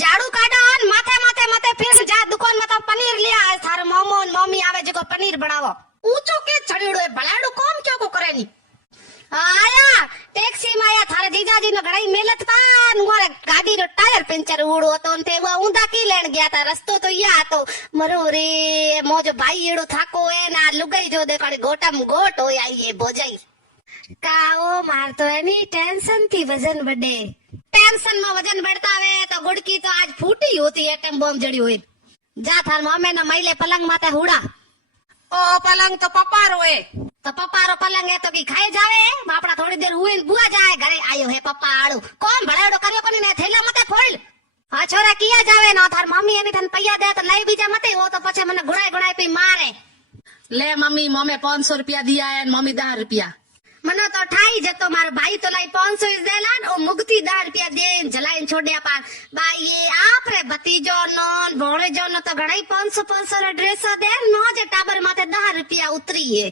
झाड़ू काढो न माथे माथे माथे फिर जा दुकान में तो पनीर ले आए थार मोमो न मम्मी आवे जो पनीर बनावो ऊंचो के चढ़ियो है भलाडो कौन क्यों को करे नी आया टैक्सी में आया थारे जीजाजी ने घणी मेहनत पान मोरे गाड़ी रो टायर पंचर उड़ो तो ते ऊंधा की लेन गया था रस्तो तो या तो मरो रे मोजो भाई एड़ो थाको है ना लुगाई जो दे कड़ी गोटम गोट हो आई ये बोजाई काओ मार तो एनी टेंशन थी वजन बढ़े टेंशन में वजन बढ़ता वे तो गुड़की तो आज फूटी होती है एटम बम जड़ी हुई जा थार मम्मी ने मैले पलंग माथे हुड़ा ओ पलंग तो पप्पा रोए तो पप्पा रो पलंग है तो की खाए जावे बापड़ा थोड़ी देर हुई बुआ जाए घरे आयो है पप्पा आड़ू कौन भड़ाड़ो करियो कोनी ने थैला मते फोड़ हाँ छोरा किया जावे ना थार मम्मी एनी थन पैया दे तो लई बीजा मते वो तो पछे मने गुड़ाई गुड़ाई पे मारे ले मम्मी मोमे 500 रुपया दिया है मम्मी 10 रुपया मने तो ठाई जतो मारो भाई तो लाई 500 इस देलान ओ मुक्ति 10 रुपया दे जलाइन छोड़या पान बा ये आप रे भतीजो नोन भोळे जो न तो घणाई 500 ड्रेस दे नो जे टाबर माथे 10 रुपया उतरी है